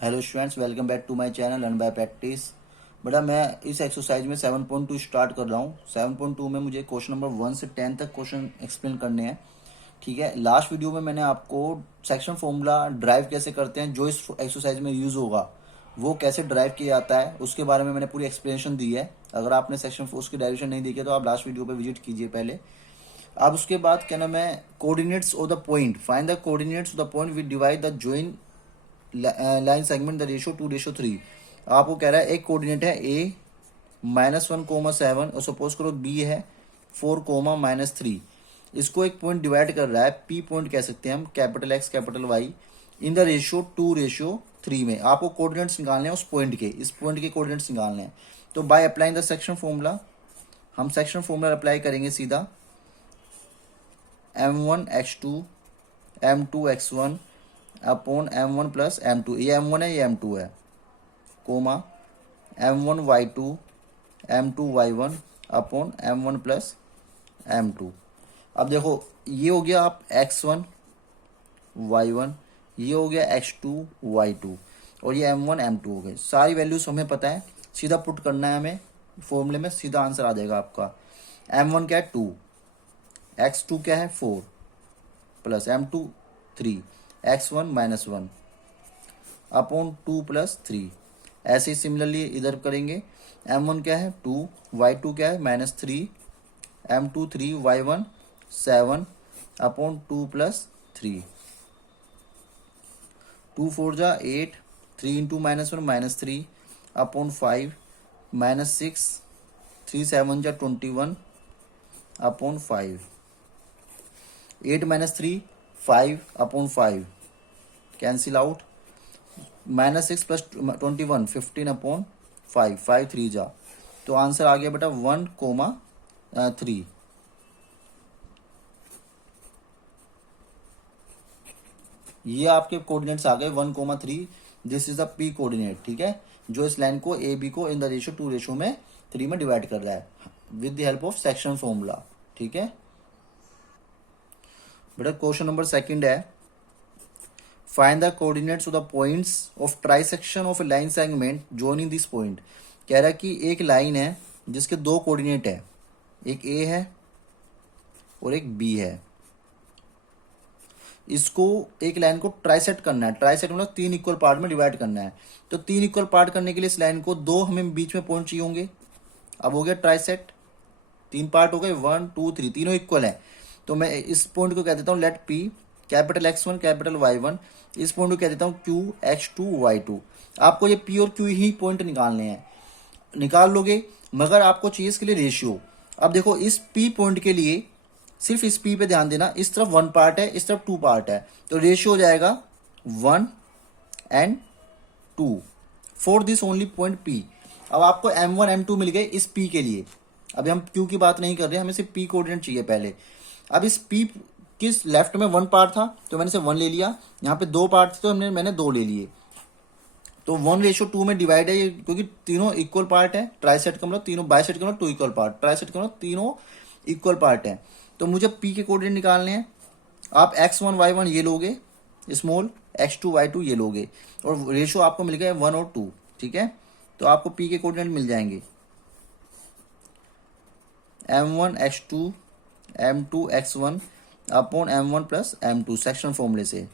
Hello students, welcome back to my channel learn by practice. बेटा मैं इस exercise में 7.2 स्टार्ट कर रहा हूँ। 7.2 में मुझे क्वेश्चन नंबर 1 से 10 तक क्वेश्चन एक्सप्लेन करने हैं। ठीक है, लास्ट वीडियो में मैंने आपको सेक्शन फॉर्मूला ड्राइव कैसे करते हैं, जो इस एक्सरसाइज में यूज होगा वो कैसे ड्राइव किया जाता है, उसके बारे में मैंने पूरी एक्सप्लेनेशन दी है। अगर आपने सेक्शन उसकी डायरेक्शन नहीं देखी तो आप लास्ट वीडियो पर विजिट कीजिए पहले। अब उसके बाद क्या नाम है, coordinates of the point, find the coordinates of the point which divide the join line segment the ratio 2:3। आपको कह रहा है एक कोऑर्डिनेट है ए -1,7 और सपोज करो बी है 4,-3। इसको एक पॉइंट डिवाइड कर रहा है, पी पॉइंट कह सकते हैं हम, capital X capital Y, in the ratio 2:3 में। आपको कोऑर्डिनेट्स निकालने हैं उस पॉइंट के, इस पॉइंट के कोऑर्डिनेट्स निकालने हैं। तो by applying the section formula, हम सेक्शन फॉर्मूला अप्लाई करेंगे सीधा। m1x2 m2x1 upon m1 plus m2, ये m1 है ये m2 है, coma m1y2 m2y1 upon m1 plus m2। अब देखो ये हो गया आप x1 y1, ये हो गया x2 y2 और ये m1 m2 हो गए। सारी वैल्यूज हमें पता है, सीधा पुट करना है हमें फॉर्मूले में, सीधा आंसर आ जाएगा आपका। m1 क्या है 2, x2 क्या है 4 plus m2 3, x1 -1 upon 2 plus 3। ऐसे ही सिमिलरली इधर करेंगे। m1 क्या है 2, y2 क्या है -3, m2 3, y1 7 अपॉन 2 प्लस 3। 2 4 जा 8, 3 इंटू -1 -3 अपॉन 5 -6, 3 7 जा 21 upon 5। 8 -3 5 upon 5 cancel out, -6 plus 21 15 upon 5, 5 3 जा, तो आंसर आ गया बेटा 1,3। ये आपके कोऑर्डिनेट्स आ गए 1,3। This is the P coordinate, ठीक है, जो इस लाइन को ए बी को इन द रेशियो 2:3 में डिवाइड कर रहा है with the help of section formula. ठीक है बेटा, क्वेश्चन नंबर सेकंड है, find the coordinates of the points of trisection of A line segment joining this point. कह रहा है कि एक लाइन है जिसके दो कोऑर्डिनेट है, एक ए है और एक बी है। इसको एक लाइन को ट्राइसेट करना है, ट्राइसेट मतलब 3 इक्वल पार्ट में डिवाइड करना है। तो 3 इक्वल पार्ट करने के लिए इस लाइन को दो हमें बीच में पॉइंट चाहिए होंगे। अब हो गया ट्राइसेट, 3 पार्ट हो गए, 1 2 3, तीनों इक्वल है। तो मैं इस पॉइंट को कह देता हूँ late P, capital x1 capital y1। इस पॉइंट को कह देता हूँ q x2 y2। आपको ये p और q ही पॉइंट निकालने हैं, निकाल लोगे, मगर आपको चाहिए इसके लिए रेशियो। अब देखो इस p पॉइंट के लिए सिर्फ इस p पे ध्यान देना, इस तरफ 1 पार्ट है, इस तरफ 2 पार्ट है, तो रेशियो हो जाएगा 1 and 2 for this only point p। अब आपको m1 m2 मिल गए इस p के लिए। अभी हम q की बात नहीं कर रहे, हमें सिर्फ p कोऑर्डिनेट चाहिए पहले। अब इस p किस लेफ्ट में 1 पार्ट था तो मैंने से 1 ले लिया, यहाँ पे 2 पार्ट थे तो मैंने 2 ले लिए। तो 1:2 में डिवाइड है ये, क्योंकि तीनों इक्वल पार्ट है। ट्राइसेट का मतलब तीनों, बाइसेट का मतलब 2 इक्वल पार्ट, ट्राइसेट का मतलब तीनों इक्वल पार्ट है। तो मुझे p के कोऑर्डिनेट निकालने हैं। आप x1 y1 ये लोगे, स्मॉल x2 y2 ये लोगे, और रेशियो आपको मिल गया 1 और 2। ठीक है, तो आपको p के कोऑर्डिनेट मिल जाएंगे m1 x2 m2 x1 upon m1 plus m2 section फॉर्मूले से,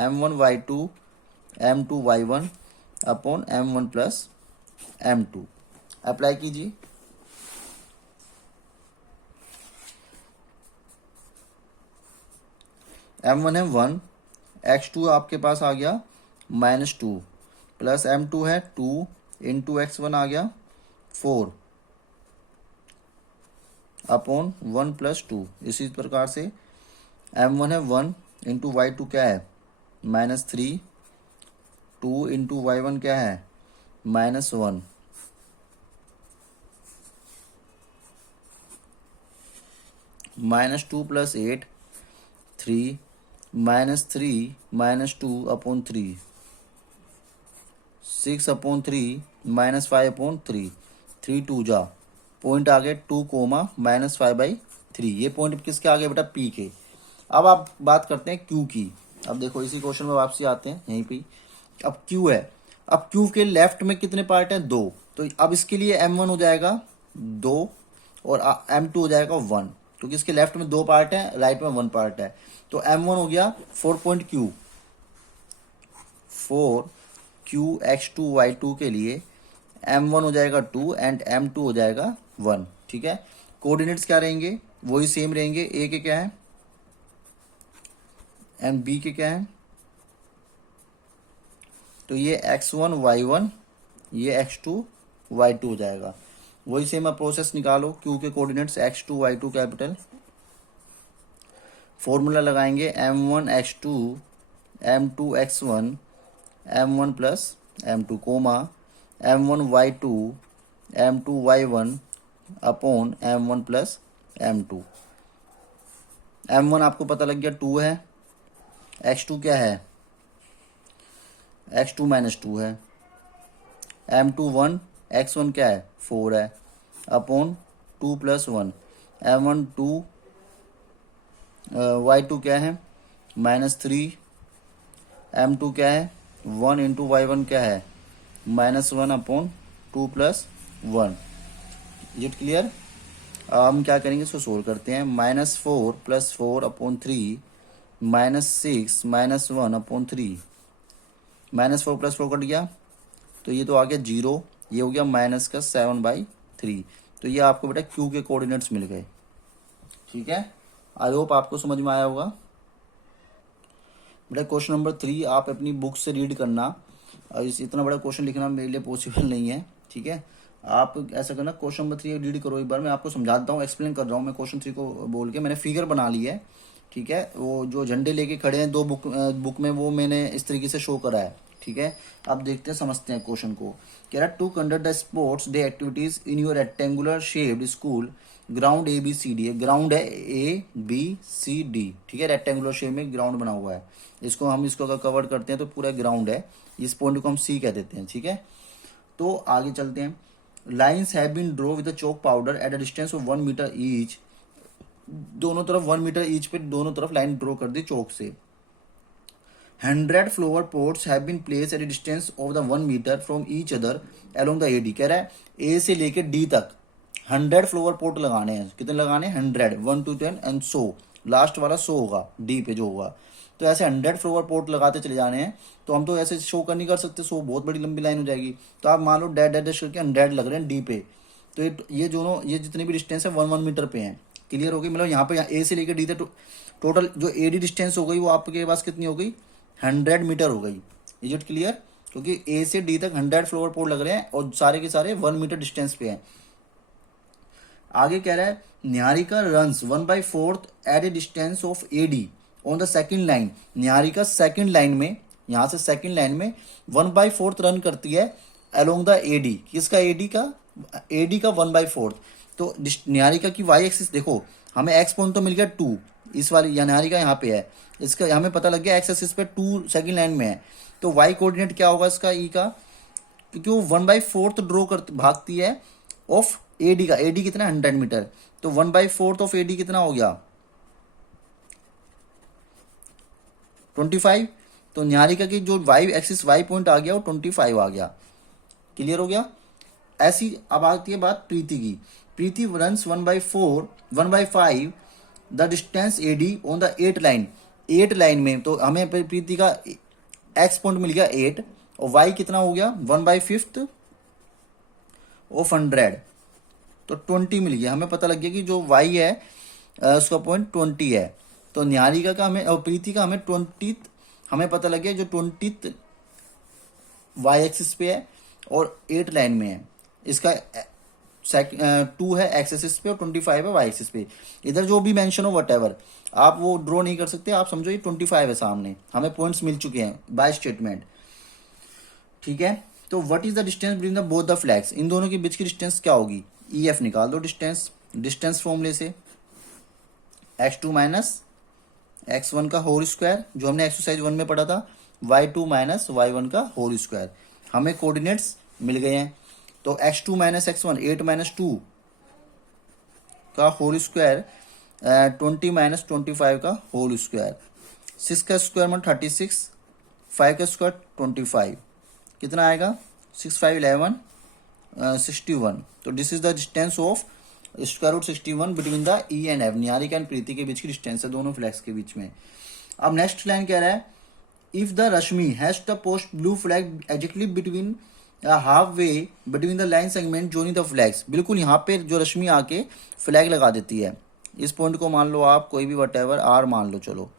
m1 y2 m2 y1 upon m1 plus m2। Apply कीजिए। m1 है 1, x2 आपके पास आ गया -2 प्लस m2 है 2 इंटू x1 आ गया 4 अपॉन 1 प्लस 2। इसी प्रकार से m1 है 1 इंटू y2 क्या है -3, 2 इंटू y1 क्या है -1, -2 प्लस 8 3, -3 -2 अपॉन 3, 6 अपॉन 3 -5 अपॉन 3, 3 2 जा, पॉइंट आ गए 2, -5/3। ये पॉइंट किसके आ गए बेटा p के। अब आप बात करते हैं q की। अब देखो इसी क्वेश्चन में वापसी आते हैं यहीं पे। अब Q है, अब Q के लेफ्ट में कितने पार्ट हैं? 2। तो अब इसके लिए M1 हो जाएगा 2 और M2 हो जाएगा 1, क्योंकि इसके लेफ्ट में 2 पार्ट हैं, राइट में 1 पार्ट है। तो M1 हो गया 4.Q, 4QX2Y2 के लिए M1 हो जाएगा 2 एंड M2 हो जाएगा 1। ठीक है, कोऑर्डिनेट्स क्या रहेंगे? वही सेम रहेंगे। ए के क्या है एंड बी के क्या है? तो ये x1 y1, ये x2 y2 हो जाएगा। वही सेम आप प्रोसेस निकालो। Q के coordinates x2 y2 capital, formula लगाएंगे m1 x2 m2 x1 m1 plus m2 coma m1 y2 m2 y1 upon m1 plus m2। m1 आपको पता लग गया 2 है, x2 क्या है? x2 माइनस 2 है, m2 1, x1 क्या है? 4 है, अपॉन 2 प्लस 1, m1 2, y2 क्या है? -3, m2 क्या है? 1 इंटू y1 क्या है? -1 upon 2 plus 1। Is it clear? हम क्या करेंगे, इसको सोल्व करते हैं। -4 plus 4 upon 3 -6 -1 upon 3, -4 plus 4 cut गया, तो ये तो आ गया 0, ये हो गया -7/3। तो ये आपको बेटा Q के कोऑर्डिनेट्स मिल गए। ठीक है, आई होप आपको समझ में आया होगा। बेटा क्वेश्चन नंबर 3 आप अपनी बुक से रीड करना, इतना बड़ा क्वेश्चन लिखना मेरे लिए पॉसिबल नहीं है। ठीक है, आप ऐसा करना, क्वेश्चन नंबर 3 रीड करो एक बार। मैं आपको समझाता हूँ, एक्सप्लेन कर रहा हूँ मैं क्वेश्चन 3 को बोल के। मैंने फिगर बना ली है। ठीक है, वो जो झंडे लेके खड़े हैं 2 बुक में, वो मैंने इस तरीके से शो करा है। ठीक है, अब देखते हैं, समझते हैं क्वेश्चन को। कह रहा to conduct the sports day activities in your rectangular shaped school ground ABCD। Ground है ABCD। ठीक है, रेक्टेंगुलर शेप में ग्राउंड बना हुआ है। इसको हम इसको अगर कवर करते हैं तो पूरा ग्राउंड है। इस पॉइंट को हम C कह देते हैं। ठीक है, तो आगे चलते हैं। Lines have been draw with chalk powder at a distance of 1 metre each. दोनों तरफ 1 मीटर ईच पे दोनों तरफ लाइन ड्रॉ कर दी चौक से। 100 flower pots have been place at a distance of the 1 metre from each other along the AD। कह रहा है A से लेके D तक 100 फ्लावर पोट लगाने हैं। कितने लगाने हैं? 100, 1 to 10 एंड 100, लास्ट वाला 100 होगा D पे जो होगा। तो ऐसे 100 फ्लावर पोट लगाते चले जाने हैं। तो हम तो ऐसे शो कर नहीं कर सकते, 100 बहुत बड़ी लंबी लाइन हो जाएगी। तो आप मान लो डैड डैश करके 100 लग रहे हैं D पे। तो ये दोनों, ये जितनी भी डिस्टेंस है 1 1 मीटर पे हैं। क्लियर हो गई? मतलब यहाँ पे A से लेकर D तक टोटल जो AD डिस्टेंस हो गई वो आपके पास कितनी हो गई? 100 मीटर हो गई। Is it clear? क्योंकि A से D तक 100 फ्लावर पोट लग रहे हैं और सारे के सारे 1 मीटर डिस्टेंस पे हैं। आगे कह रहा है Niharika runs 1/4 at a distance of AD on the second line. Niharika second line में, यहां से सेकंड लाइन में 1/4 रन करती है अलोंग द AD। किसका? AD का, AD का 1/4। तो निहारिका की वाई एक्सिस देखो, हमें एक्स पॉइंट तो मिल गया 2, इस वाली निहारिका यहाँ पे है, इसका हमें पता लग गया एक्स एक्सिस पे 2 सेकंड लाइन में है। तो वाई कोऑर्डिनेट क्या होगा इसका? ई का, क्योंकि वो 1/4 ड्रॉ करती भागती है ऑफ AD का। AD कितना? 100 मीटर। तो 1/4 ऑफ AD कितना हो गया? 25। तो निहारिका की जो वाई एक्सिस वाई पॉइंट आ गया वो 25 आ गया। क्लियर हो गया? ऐसी अब आती है बात प्रीति की। Preeti runs 1/5 the distance AD on the 8 line. 8 line में, तो हमें प्रीति का एक्स पॉइंट मिल गया 8 और वाई कितना हो गया? 1/5 ऑफ 100, तो 20 मिल गया। हमें पता लग गया कि जो वाई है उसका पॉइंट 20 है। तो निहारिका का हमें और प्रीति का हमें 20 हमें पता लग गया, जो 20 वाई एक्सिस पे है और 8 लाइन में है। इसका 2 है एक्स एक्सिस पे और 25 है वाई एक्सिस पे। इधर जो भी मेंशन हो वट आप वो ड्रॉ नहीं कर सकते। आप समझो ये 25 है सामने, हमें पॉइंट्स मिल चुके हैं बाय स्टेटमेंट। ठीक है, तो what is the distance between the both the flags. इन दोनों के बीच की डिस्टेंस क्या होगी? EF निकाल दो डिस्टेंस फॉर्मूले से। x2 माइनस x1 का होल स्क्वायर, जो हमने एक्सरसाइज 1 में पढ़ा था, y2 माइनस y1 का होल स्क्वायर। हमें कोऑर्डिनेट्स मिल गए हैं। तो x2 माइनस x1 8 माइनस 2 का होल स्क्वायर, 20 माइनस 25 का होल स्क्वायर। 6 का स्क्वायर में 36, 5 का स्क्वायर 25, कितना आएगा 6 5 11 61। तो this is the distance of square root 61 between the E and F. Niharika and Preeti के बीच की डिस्टेंस है दोनों फ्लैग्स के बीच में। अब नेक्स्ट लाइन कह रहा है if the Rashmi has the post blue flag exactly between half way between the line segment joining the flags. बिल्कुल यहाँ पे जो रश्मि आके फ्लैग लगा देती है, इस पॉइंट को मान लो आप कोई भी वटेवर आर मान लो चलो,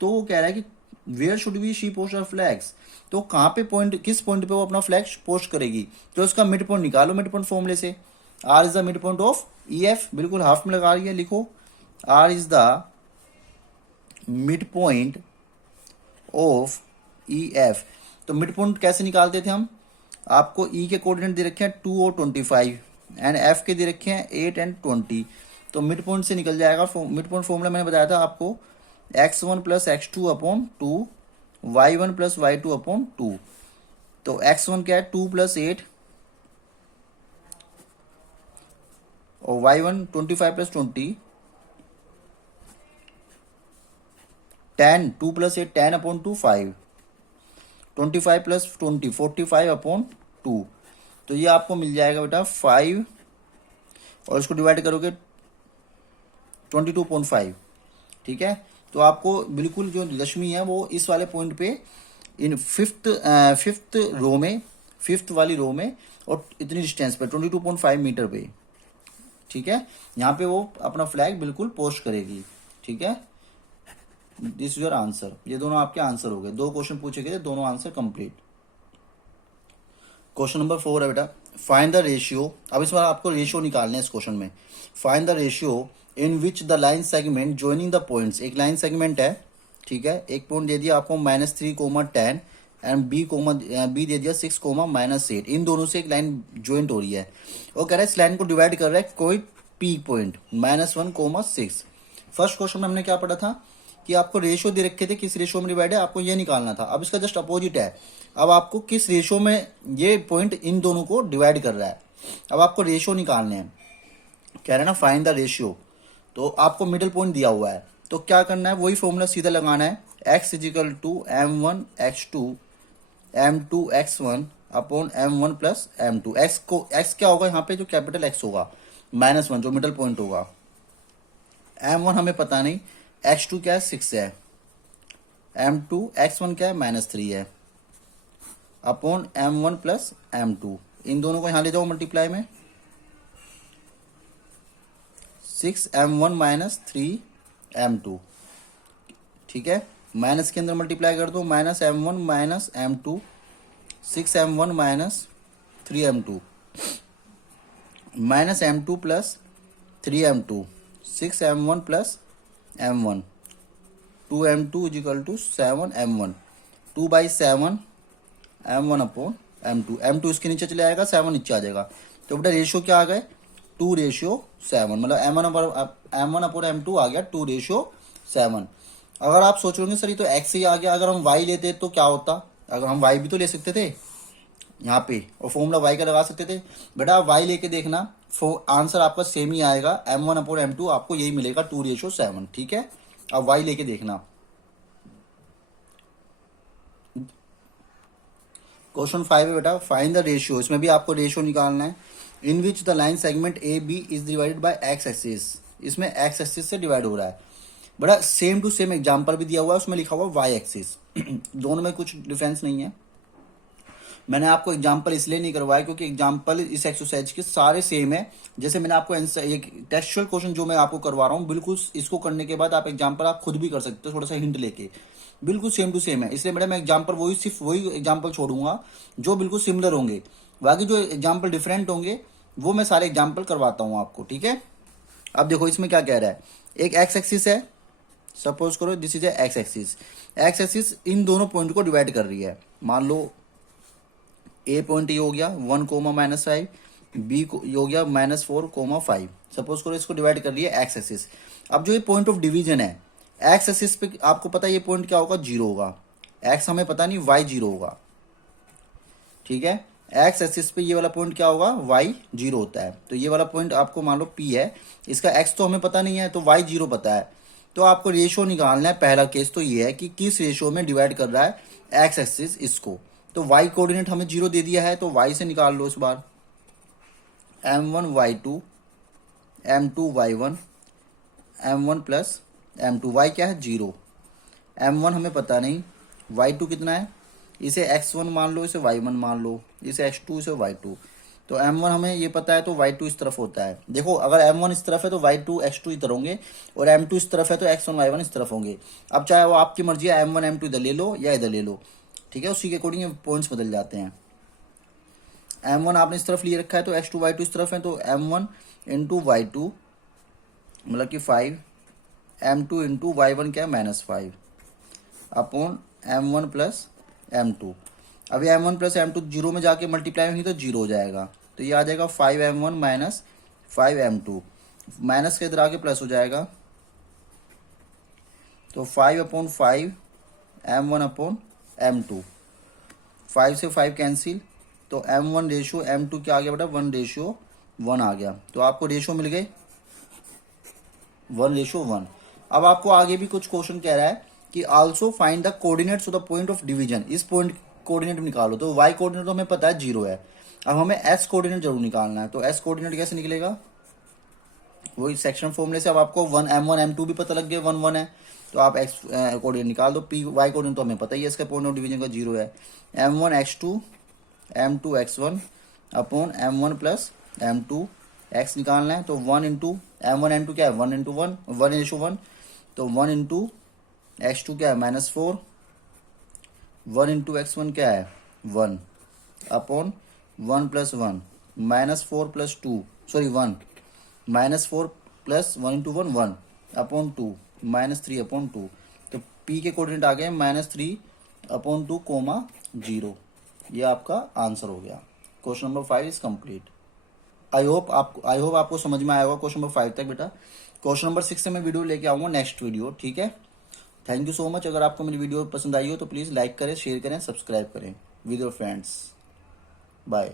तो वो कह रहा है कि where should be she post her flags. तो कहाँ पे पॉइंट, किस पॉइंट पे वो अपना फ्लैग पोस्ट करेगी, तो उसका मिड पॉइंट निकालो मिड पॉइंट फॉर्मूले से। R is the mid point of E F, बिल्कुल हाफ में लगा रही है, लिखो R is the mid point of E F. तो मिड पॉइंट कैसे निकालते थे हम, आपको ई के कोऑर्डिनेट दे रखे हैं 2 और 25 एंड एफ के दे रखे हैं 8 एंड 20। तो मिड पॉइंट से निकल जाएगा। मिड पॉइंट फॉर्मूला मैंने बताया था आपको x1 plus x2 upon 2, y1 plus y2 upon 2। तो x1 क्या है 2 प्लस 8 और y1 25 plus 20, 10 2 plus 8 10 upon 2 5, 25 plus 20 45 upon 2। तो ये आपको मिल जाएगा बेटा 5 और इसको डिवाइड करोगे 22.5, ठीक है। तो आपको बिल्कुल जो रश्मि है वो इस वाले पॉइंट पे इन फिफ्थ रो में, फिफ्थ वाली रो में और इतनी डिस्टेंस पे 22.5 मीटर पे, ठीक है, यहाँ पे वो अपना फ्लैग बिल्कुल पोस्ट करेगी, ठीक है। This is your answer. ये दोनों आपके आंसर हो गए, 2 क्वेश्चन पूछे गए, दोनों आंसर कंप्लीट। क्वेश्चन नंबर 4 है बेटा फाइंड द रेशियो। अब इसमें आपको रेशियो निकालना है इस क्वेश्चन में। Find the ratio in which the line segment joining the points. एक लाइन सेगमेंट है, ठीक है, एक पॉइंट दे दिया आपको -3, 10 एंड बी दे दिया 6, -8। इन दोनों से एक लाइन ज्वाइंट हो रही है और कह रहा है इस लाइन को डिवाइड कर रहा है कोई पी पॉइंट -1, 6। फर्स्ट क्वेश्चन में हमने क्या पढ़ा था कि आपको रेशियो दे रखे थे, किस रेशियो में डिवाइड है आपको ये निकालना था। अब इसका जस्ट अपोजिट है, अब आपको किस रेशियो में ये पॉइंट इन दोनों को डिवाइड कर रहा है। अब आपको रेशियो निकालने हैं, कह रहे हैं ना फाइंड द रेशियो। तो आपको मिडिल पॉइंट दिया हुआ है, तो क्या करना है वही फॉर्मूला सीधा लगाना है, x equal to m1 x2 m2 x1 upon m1 plus m2। x क्या होगा यहाँ पे, जो कैपिटल x होगा, -1 जो मिडिल पॉइंट होगा, m1 हमें पता नहीं, x2 क्या है 6 है, m2 x1 क्या है -3 है, अपॉन m1 प्लस m2। इन दोनों को यहाँ ले जाओ मल्टीप्लाई में, 6m1 माइनस 3m2, ठीक है, माइनस के अंदर मल्टीप्लाई कर दो, -m1 minus m2, 6m1 minus 3m2, minus m2 plus 3m2, 6m1 plus m1, 2m2 equal to 7m1, 2/7 m1 upon m2। m2 इसके नीचे चले आएगा, 7 नीचे आ जाएगा। तो बेटा रेशियो क्या आ गए 2:7, मतलब m1 अपॉन m2 आ गया 2:7। अगर आप सोच रहे सर ये तो x ही आ गया, अगर हम y लेते तो क्या होता, अगर हम y भी तो ले सकते थे यहाँ पे और फॉर्मूला y का लगा सकते थे। बेटा y लेके देखना, आंसर आपका सेम ही आएगा, m1 अपॉन m2 आपको यही मिलेगा 2:7, ठीक है। अब y लेके देखना। क्वेश्चन 5 है बेटा फाइंड द रेशियो। इसमें भी आपको रेशियो निकालना है in which the line segment A B is divided by X axis. इसमें एक्स एक्सिस से डिवाइड हो रहा है। बड़ा सेम टू सेम एग्जांपल भी दिया हुआ है, उसमें लिखा हुआ वाई एक्सिस। दोनों में कुछ डिफरेंस नहीं है। मैंने आपको एग्जांपल इसलिए नहीं करवाया क्योंकि एग्जांपल इस एक्सरसाइज के सारे सेम है। जैसे मैंने आपको एक टेक्सचुअल क्वेश्चन जो मैं आपको करवा रहा हूँ, बिल्कुल इसको करने के बाद आप एग्जांपल आप खुद भी कर सकते हो, थोड़ा सा हिंट लेके, बिल्कुल सेम टू सेम है। इसलिए मैडम मैं एग्जांपल सिर्फ वही एग्जांपल छोड़ूंगा जो बिल्कुल सिमिलर होंगे, बाकी जो एग्जांपल डिफरेंट होंगे वो मैं सारे एग्जांपल करवाता हूँ आपको, ठीक है। अब देखो इसमें क्या कह रहा है, एक एक्स एक्सिस है, सपोज करो this is x axis. X axis इन दोनों पॉइंट को डिवाइड कर रही है। मान लो ए पॉइंट ये हो गया 1, -5, बी को ये हो गया -4, 5। सपोज करो इसको डिवाइड कर रही है एक्स एक्सिस। अब जो ये पॉइंट ऑफ डिवीजन है, एक्स एक्सिस पे आपको पता है ये पॉइंट क्या होगा, 0 होगा। एक्स हमें पता नहीं, वाई 0 होगा, ठीक है। एक्स एक्सिस पे ये वाला पॉइंट क्या होगा, वाई 0 होता है। तो ये वाला पॉइंट आपको मान लो पी है, इसका एक्स तो हमें पता नहीं है, तो वाई 0 पता है। तो आपको रेशियो निकालना है। पहला केस तो ये है कि किस रेशियो में डिवाइड कर रहा है एक्स एक्सिस इसको। तो वाई कोऑर्डिनेट हमें 0 दे दिया है, तो वाई से निकाल लो इस बार। m1 y2 m2 y1 m1 plus m2, y क्या है 0, m1 हमें पता नहीं, y2 कितना है, इसे x1 मान लो, इसे y1 मान लो, इसे x2 इसे y2। तो m1 हमें ये पता है तो y2 इस तरफ होता है। देखो अगर m1 इस तरफ है तो y2 x2 इधर होंगे, और m2 इस तरफ है तो x1 y1 इस तरफ होंगे। अब चाहे वो आपकी मर्जी है, m1 m2 इधर ले लो या इधर ले लो, ठीक है, उसी के अकॉर्डिंग पॉइंट्स बदल जाते हैं। m1 आपने इस तरफ लिए रखा है तो x2 y2 इस तरफ है, तो m1 इंटू y2 मतलब कि 5, m2 इंटू y1 क्या है -5 अपॉन m1 प्लस m2। अभी m1 प्लस m2 जीरो में जाके मल्टीप्लाई होंगी तो जीरो हो जाएगा, तो ये आ जाएगा 5m1 माइनस 5m2, माइनस के इधर आके प्लस हो जाएगा, तो 5/5 m1 अपॉन m2, 5 से 5 कैंसिल, तो m1 रेशियो m2 क्या आ गया बेटा 1:1 आ गया। तो आपको रेशियो मिल गए 1:1। अब आपको आगे भी कुछ क्वेश्चन कह रहा है कि also find the coordinates of the point of division, इस पॉइंट कोऑर्डिनेट निकालो। तो y कोऑर्डिनेट तो हमें पता है 0 है, अब हमें s कोऑर्डिनेट जरूर निकालना है। तो s कोऑर्डिनेट कैसे निकलेगा, वही सेक्शन फॉर्मूले से। अब आपको m1 m2 भी पता लग गया 1 1 है, तो आप x कोऑर्डिनेट निकाल दो। y कोऑर्डिनेट तो हमें पता ही है, इसका पॉइंट ऑफ डिवीजन का 0 है। m1 x2 m2 x1 upon m1 plus m2 x निकालना है, तो 1 इंटू m1 m2 क्या है 1 इंटू 1 1:1, तो 1 इंटू x2 क्या है -4, 1 इंटू x1 क्या है 1 upon 1 plus 1 -4 plus 2 sorry 1 -4 plus 1 into 1 1 upon 2 -3 upon 2। तो p के कोऑर्डिनेट आ गए -3 अपॉन 2 कोमा 0। ये आपका आंसर हो गया। Question number 5 is complete. I hope आपको समझ में आया होगा क्वेश्चन नंबर 5 तक बेटा। क्वेश्चन नंबर 6 से मैं वीडियो लेके आऊंगा नेक्स्ट वीडियो, ठीक है। Thank you so much. अगर आपको मेरी वीडियो पसंद आई हो तो प्लीज़ लाइक करें, शेयर करें, सब्सक्राइब करें विद योर फ्रेंड्स। बाय।